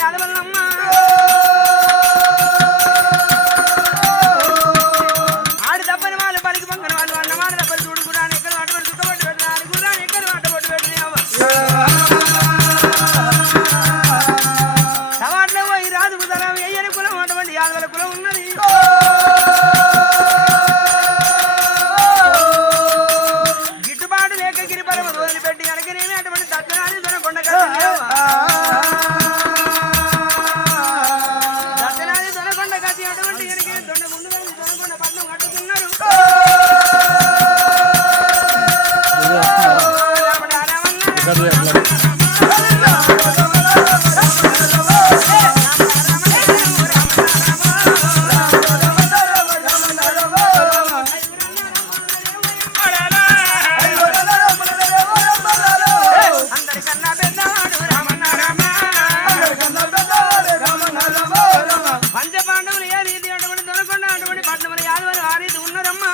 యాదవల్లమ్మ ఆడి తప్పని వాళ్ళు పలికి పంకని వాళ్ళు అన్నమాట తప్పని చూడు కూడా ఎక్కడ అటువంటి చుట్టబట్టి పెట్టిన ఆడి గుర్రాన్ని ఎక్కడ అడ్డబొట్టు పెట్టిన సవాట్లో పోయి రాజుకు తరం వెయ్యని కులం అటువంటి యాదవల కులం ఉన్నది గిట్టుబాటు లేక గిరిపరమ వదిలిపెట్టి అనకనేమి అటువంటి దత్తనాది దొనకొండ దత్తనాది దొనకొండ కత్తి అటువంటి ఎనకే దొండ ముందు దొనకొండ పట్నం కట్టుకున్నారు పంచపాండవులు ఏ రీతి అటువంటి దొరకొండ అటువంటి పట్నములు యాదవులు ఆ రీతి ఉన్నారమ్మా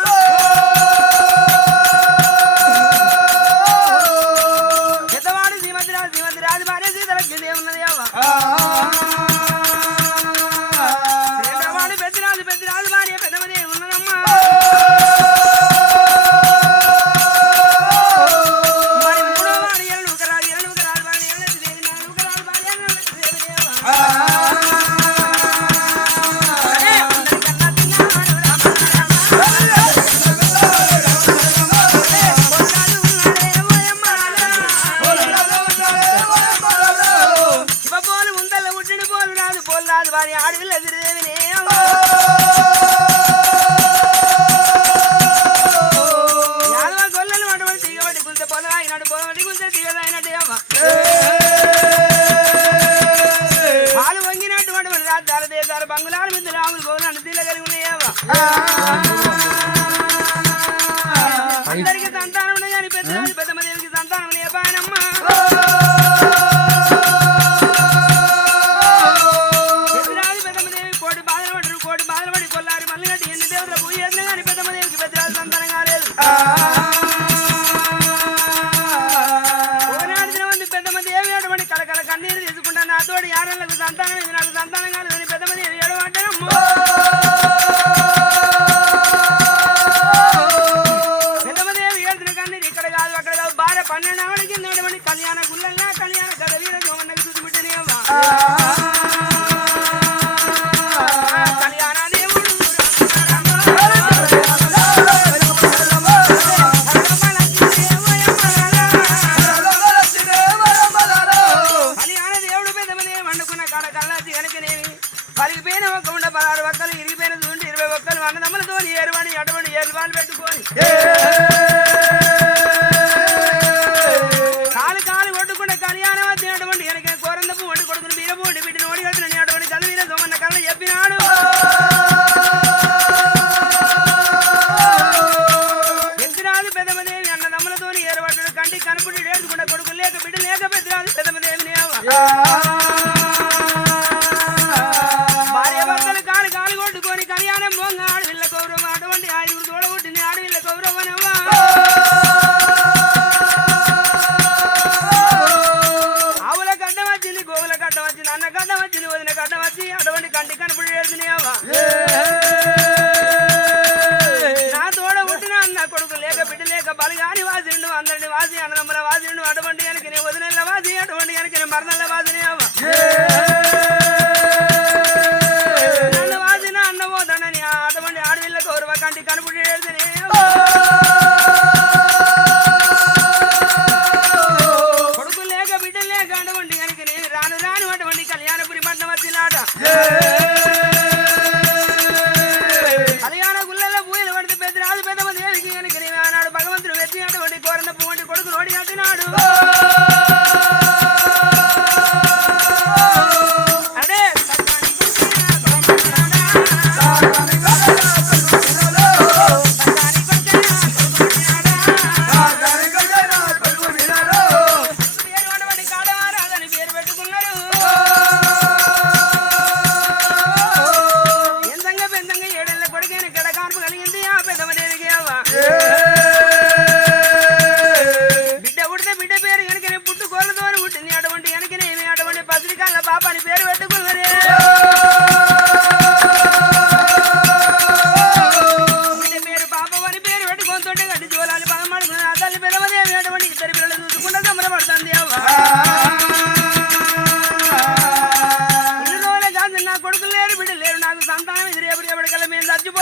పెద్దవాడు శ్రీమతి రాజు భార్య సీతలక్ష్మి ఉన్నది పెద్దవాడు పెద్దరాజు భార్య పెద్దమదే ఉన్నదమ్మా మరి మూడో వాడు ఎరుడుకరాజు భార్య ఎరుడుకరాజు భార్య వారి ఆడవిల్ల ఎదురుదేవినే యాదవ గొల్లలు అటువంటి తీగబడి కులితే పొలవాయినాడు పొలవటి కులితే తీగదైనట్టు పాలు వంగినటువంటి రాజ్యాల దేశాలు బంగుళాల మీద రాములు గోవులు తీల కలిగి ఉన్నాయేవా అందరికి సంతానం ఉన్నాయి కానీ పెద్దమ్మదేవికి సంతానం లేపాయనమ్మా కోటి బాధపడి కొల్లారి మళ్ళీ ఎన్ని దేవుల పూజ చేసినా కానీ పెద్దమ్మదేవికి పెద్దరాజు సంతానం కాలేదు ఒకనాడు దినవంతి పెద్దమ్మదేవి అటువంటి కలకల కన్నీరు తీసుకుంటా నాతోటి యారళ్ళకు సంతానం ఇది నాకు సంతానం కాలేదని పెద్దమ్మదేవి ఏడవంటేనమ్మో పెద్దమ్మదేవి ఏడుతున్న కన్నీరు ఇక్కడ కాదు అక్కడ కాదు భార్య 12 ఆవిడ కింద కళ్యాణ గుళ్ళల్లా కళ్యాణ కథ వీర జోమన్నకి చూసి పెట్టినవా పలిగిపోయిన ఒక ఉండ 16 ఒక్కలు ఇరిగిపోయిన చూండి 20 ఒక్కలు అన్నదమ్ములతో ఏరువాడి అటువంటి ఏరువాళ్ళు పెట్టుకొని కాలు కొట్టుకుంటే కళ్యాణం వచ్చినటువంటి వెనక కోరందపు వండి కొడుకుని బీరపు వండి బిడ్డను ఓడి కట్టినని అటువంటి చదివిన సోమన్న కళ్ళ చెప్పినాడు పెద్దరాజు పెద్దమదేవి అన్నదమ్ములతో ఏరువాడు కంటి కనుపుడి ఏడుచుకుంటే కొడుకులు లేక బిడ్డ లేక పెద్దరాజు పెద్దమదేవిని కాలు కొట్టుకొని కళ్యాణం బొంగ ఆడవిల్ల కౌరవం అటువంటి 5 తోడబుట్టింది ఆడవిల్ల కౌరవనవ్వా ఆవుల గడ్డ వచ్చింది గోవుల గడ్డ వచ్చింది అన్న గడ్డ వచ్చింది వదిన గడ్డ వచ్చి అటువంటి కంటి కనుపుడు ఏడుతున్నావా నా తోడ పుట్టిన అన్న కొడుకు లేక బిడ్డ లేక బలిగాని వాసిండు అందరిని వాసి అన్నదమ్మల వాసిండు అటువంటి వెనకనే వదినెల్ల వాసి అటువంటి వెనకనే మరణల వాసినవా అన్నమోదనని అటువంటి ఆడవిల్ల కౌరవ కంటి కనుపుడు కొడుకు లేక బిడ్డ లేక అటువంటి కనుక నేను రాను అటువంటి కళ్యాణపురి పట్నం వచ్చినాట కళ్యాణ గుళ్ళలో పూజలు పడితే పెద్దరాజు పెద్దమ్మదేవికి కనుక నేను ఆనాడు భగవంతుడు వెచ్చి అటువంటి కోరనపు వంటి కొడుకు నోడి కట్టినాడు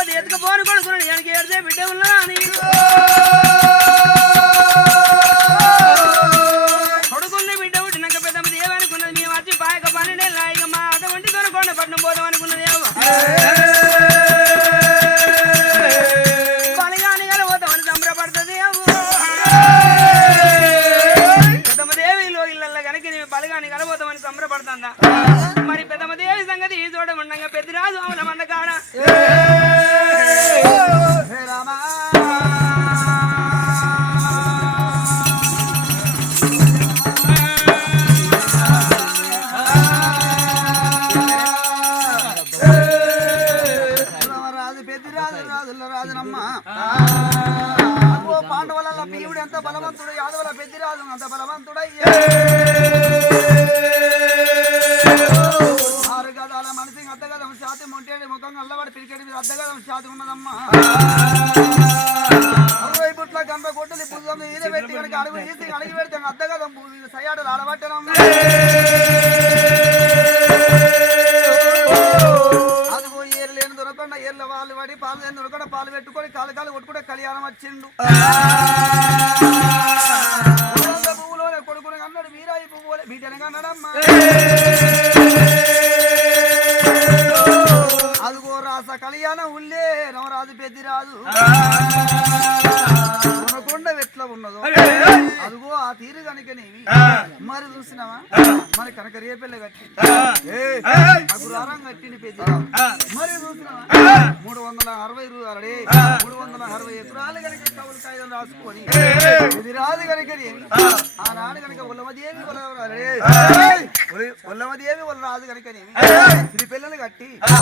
తర్వాత ఎత్తుకపోని కొడుకున్నాడు వెనక ఏడితే బిడ్డ ఉన్నా కొడుకుల్ని బిడ్డ పుట్టినాక పెద్దమ్మ దేవనుకున్నది మేము వచ్చి పాయక 12 ఏళ్ళ ఇక మా అటువంటి కొనుక్కోండి పట్నం పోదాం అనుకున్నది బలిగాని కలబోతామని సంబరపడుతుంది పెద్దమ్మ దేవిలో ఇళ్ళల్లో కనుక నేను బలిగాని కలబోతామని సంబరపడుతుందా మరి పెద్దమ్మ దేవి సంగతి ఈ చోట ఉండగా పెద్దరాజు అవున మందకాడ పాండవుల భీముడు ఎంత బలవంతుడు యాదవుల పెద్దిరాజు అంత బలవంతుడయ్యా 6 గదాల మనిషి అద్దగదం శాతి మొంటేడి ముఖం అల్లవాడి పిలికేడి మీద అద్దగదం శాతి ఉన్నదమ్మా 60 పుట్ల గంప కొట్టలి పువ్వు మీద పెట్టి కనుక అడుగు తీసి అడిగి పెడితే అద్దగదం సయాడు ఆడబట్టనమ్మా అదిగో ఏరు లేని దొరకకుండా ఏర్ల వాళ్ళు పడి పాలు లేని దొరకకుండా పాలు పెట్టుకొని కాలు కొట్టుకుంటే కళ్యాణం వచ్చిండు పువ్వులోనే కొడుకుని అన్నాడు వీరాయి పువ్వులే బిడ్డనగా అన్నాడమ్మా అదిగో రాస కళ్యాణం ఉల్లే నవరాజు పెద్దిరాజు కొనకొండ ఎట్లా ఉన్నదో అదిగో ఆ తీరు కనుకనేవి మరి చూసినావా మరి కనుక రేపెళ్ళ కట్టి అగురారం కట్టింది పెద్దిరాజు మరి చూసినావా 360 ఎకరాలు కనుక కవులు కాగితం రాసుకొని పెద్దిరాజు కనుకనేవి ఆనాడు కనుక ఉల్లమదేవి వాళ్ళ రాజు కనుకనేవి శ్రీ పిల్లలు కట్టి